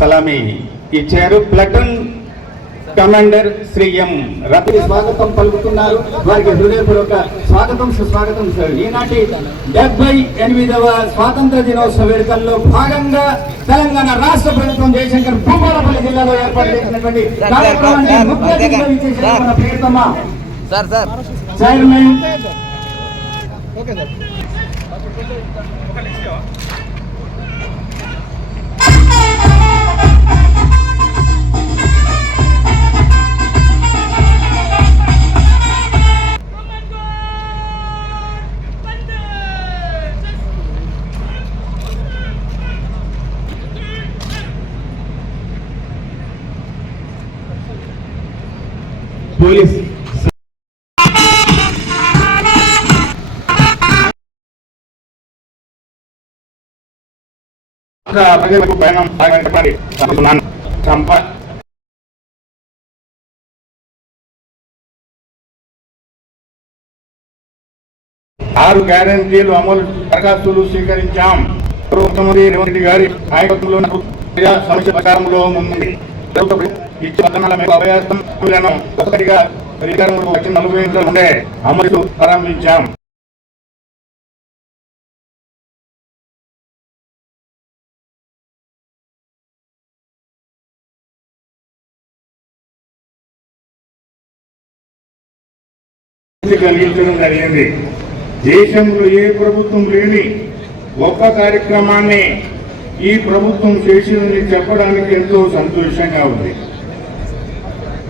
Salami ఇచ్చారు. Platoon commander Shri M Ratna స్వాగతం పలుకుతున్నారు. వారికి హృదయపూర్వక స్వాగతం సుస్వాగతం సార్ ఈనాటి డెబ్బై ఎనిమిదవ స్వాతంత్ర దినోత్సవ వేడుకల్లో భాగంగా తెలంగాణ రాష్ట్ర ప్రభుత్వం జయశంకర్ భూపాలపల్లి జిల్లాలో ఏర్పాటు చేసినటువంటి కార్యక్రమానికి ముఖ్య అతిథిగా విచ్చేసిన మన ప్రియతమ సార్. పోలీస్ ప్రజలకు పయనం సాగించమని ఆరు గ్యారంటీలు అమలు దరఖాస్తులు స్వీకరించాం. ముఖ్యమంత్రి రేవంత్ రెడ్డి గారి నాయకత్వంలో సమస్య ప్రకారంలో ముందు ప్రభుత్వం ఇచ్చిన మేము మేరకు అభయాస్తంలను అధికారంలో వచ్చిన నలభై ఏళ్ళ ఉండే అమలు ప్రారంభించాం. కలిగించడం జరిగింది? దేశంలో ఏ ప్రభుత్వం లేని గొప్ప కార్యక్రమాన్ని ఈ ప్రభుత్వం చేసిందని చెప్పడానికి ఎంతో సంతోషంగా ఉంది.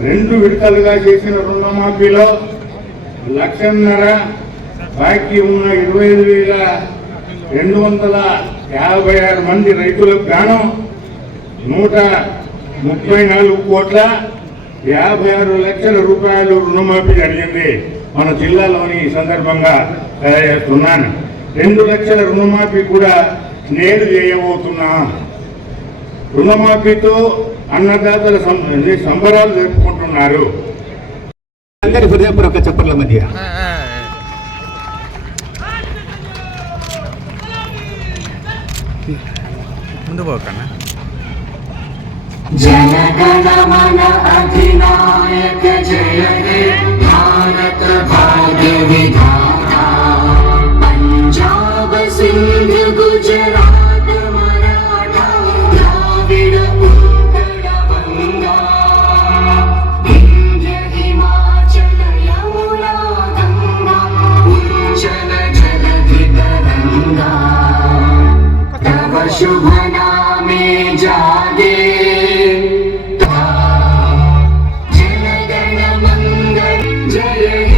రెండు విడతలుగా చేసిన రుణమాఫీలో లక్షన్నర బాకీ ఉన్న ఇరవై ఐదు వేల రెండు వందల యాభై ఆరు మంది రైతులకు గాను నూట ముప్పై నాలుగు కోట్ల యాభై ఆరు లక్షల రూపాయలు రుణమాఫీ జరిగింది. మన జిల్లాలోని ఈ సందర్భంగా తెలియజేస్తున్నాను. రెండు లక్షల రుణమాఫీ కూడా నేడు చేయబోతున్నా. రుణమాఫీతో అన్నదాతల సంబరాలు జరుపుకుంటున్నారు. అందరి హృదయపూర్వక చెప్పర్ల మధ్య. ముందు పోకన్నా. జనగణమన అధినా Yeah.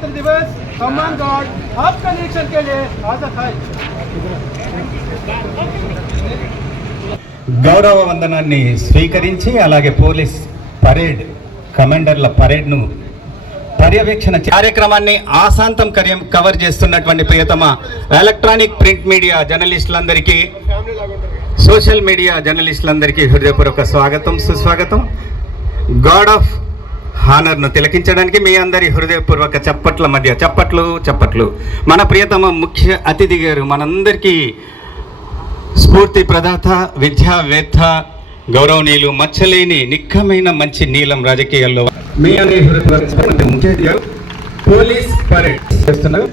स्वतंत्र दिवस सम्मान गार्ड आपका निरीक्षण के लिए हाजिर है గౌరవ వందనాన్ని స్వీకరించి అలాగే పోలీస్ పరేడ్ కమాండర్ల పరేడ్ను పర్యవేక్షణ చే- కార్యక్రమాన్ని ఆశాంతం కర్యం కవర్ చేస్తున్నటువంటి ప్రియతమ ఎలక్ట్రానిక్ ప్రింట్ మీడియా జర్నలిస్టులందరికీ సోషల్ మీడియా జర్నలిస్టులందరికీ హృదయపూర్వక స్వాగతం సుస్వాగతం గాడ్ ఆఫ్ హానర్ను తిలకించడానికి మీ అందరి హృదయపూర్వక చప్పట్ల మధ్య చప్పట్లు చప్పట్లు. మన ప్రియతమ ముఖ్య అతిథి గారు మనందరికీ స్ఫూర్తి ప్రదాత విద్యావేత్త గౌరవనీయులు మచ్చలేని నిక్కమైన మంచి నీలం రాజకీయాల్లో మీ అందరి హృదయపూర్వక ముఖ్య పోలీస్ పరేడ్ చేస్తున్నారు.